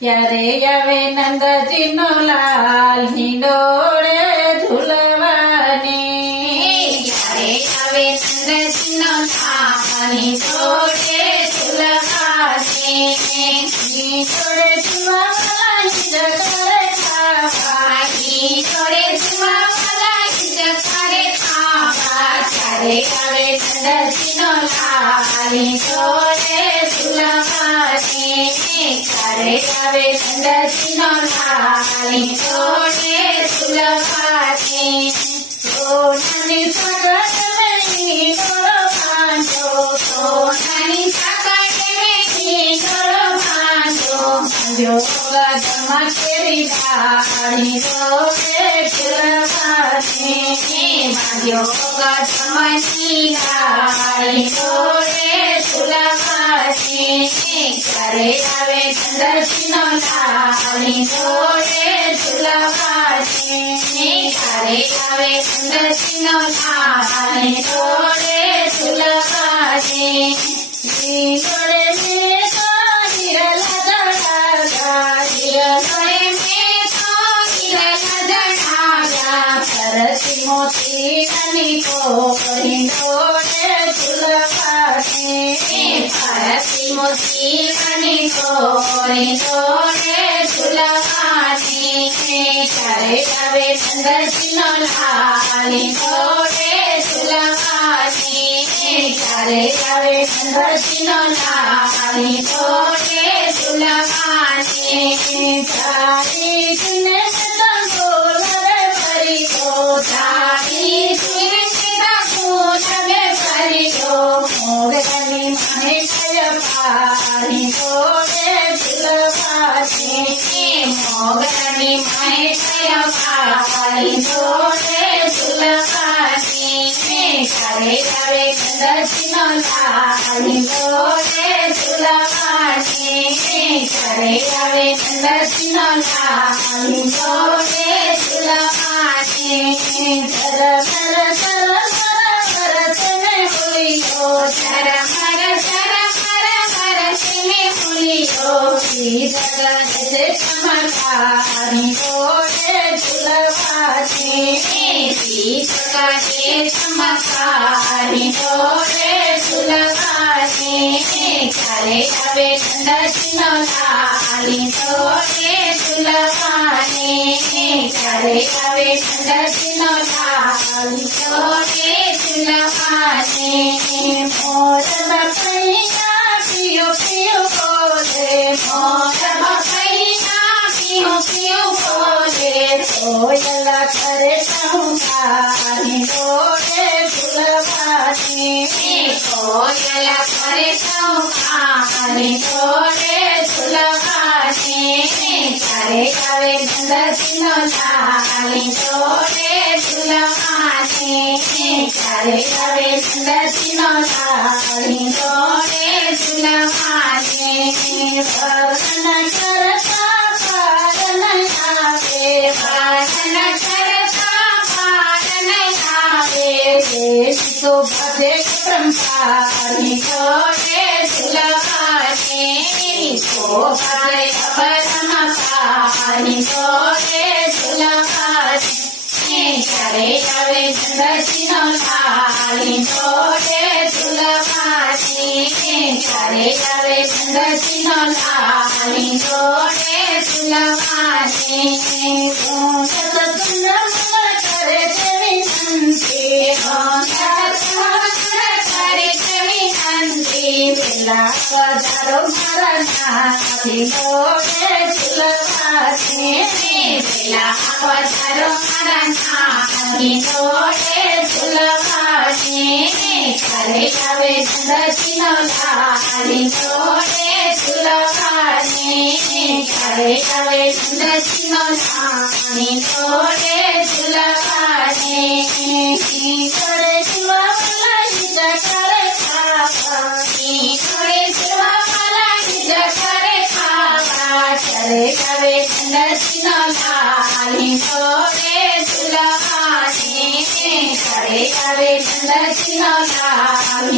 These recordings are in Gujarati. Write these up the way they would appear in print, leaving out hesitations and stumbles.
ત્યારે આવે નંદજીનો લાલ હિંડોળે ઝૂલવાને. ત્યારે આવે નંદજીનો લાલ હિંડોળે ઝૂલવાને. હિંડોળે ઝૂલવાલા હિંડોળે ખાવા. હિંડોળે ઝૂલવાલા હિંડોળે ખાવા. ત્યારે આવે નંદજીનો લાલ હિંડોળે ઝૂલવાને. ત્યારે આવે નંદજીનો લાલ હિંડોળે ઝૂલવાને. સોનાની સાગર મેં હિંડોળો બાંધ્યો. સોનાની સાગર મેં હિંડોળો બાંધ્યો. બાંધ્યો ગજમાં કેરી ડાળ હિંડોળે ઝૂલવાને. બાંધ્યો ગજમની ડાળ હિંડોળે ઝૂલવાને. ત્યારે આવે નંદજીનો લાલ હિંડોળે ઝૂલવાને. ત્યારે આવે નંદજીનો લાલ હિંડોળે ઝૂલવાને. હિંડોળે મેં તો હિરલા જડાવ્યા. હિંડોળે મેં તો હિરલા જડાવ્યા. સરસી મોતીની કોર હિંડોળે ઝૂલવાને. ભારતી મોતીની કોર હિંડોળે ઝૂલવાને. ત્યારે આવે નંદજીનો લાલ હિંડોળે ઝૂલવાને. ત્યારે આવે નંદજીનો લાલ હિંડોળે ઝૂલવાને. ચાલીને તંગોલરે ભરી દો. ચાલી સુરક્ષિતા પૂનમે ભરી દો. મોગરાની માહે કય પાણી હિંડોળે ઝૂલવાને. મોગરાની માએ કયા પાર હિંડોળે ઝૂલવાને. ત્યારે આવે નંદજીનો લાલ હિંડોળે ઝૂલવાને. ત્યારે આવે નંદજીનો લાલ હિંડોળે ઝૂલવાને. ઝરમર ઝરમર વરસને ફૂલિયો. ઝરમર ઝરમર વરસને ફૂલિયો. જગત ચમત્કાર હિંડોળે ઝૂલવાને. સકાશે ચમત્કાર હિંડોળે ઝૂલવાને. ત્યારે આવે નંદજીનો લાલ હિંડોળે ઝૂલવાને. ત્યારે આવે નંદજીનો લાલ હિંડોળે ઝૂલવાને. મોર બપૈયા પિયો પિયો બોલે. મોર બપૈયા પિયો પિયો બોલે. કોયલા કરે ટહુકાર હિંડોળે ઝૂલવાને. કોયલા કરે ટહુકાર હિંડોળે ઝૂલવાને. ત્યારે આવે નંદજીનો લાલ હિંડોળે ઝૂલવાને. ત્યારે આવે નંદજીનો લાલ હિંડોળે ઝૂલવાને. વરન કરતા પારન આવે. વાસન કરતા પારન આવે. તો ભજે બ્રહ્મચાર હિંડોળે ઝૂલવાને. શોભાય અબરમકાર હિંડોળે ઝૂલવાને. ત્યારે આવે નંદજીનો લાલ હિંડોળે ઝૂલવાને. ત્યારે આવે નંદજીનો લાલ હિંડોળે ઝૂલવાને. કરે છે વિનંતી. કરે છે વિનંતી. પેલા પધારો મારા નાથ હિંડોળે ઝૂલવાને. પેલા પધારો મારા નાથ હિંડોળે ઝૂલવાને. ત્યારે આવે નંદજીનો લાલ હિંડોળે ઝૂલવાને. ત્યારે આવે નંદજીનો લાલ હિંડોળે ઝૂલવાને. હિંડોળે ઝૂલવાલા હિંડા કરે ખાવા. હિંડોળે ઝૂલવાલા હિંડા કરે ખાવા. ત્યારે આવે નંદજીનો લાલ હિંડોળે ઝૂલવાને. ત્યારે આવે નંદજીનો લાલ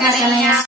કનૈયા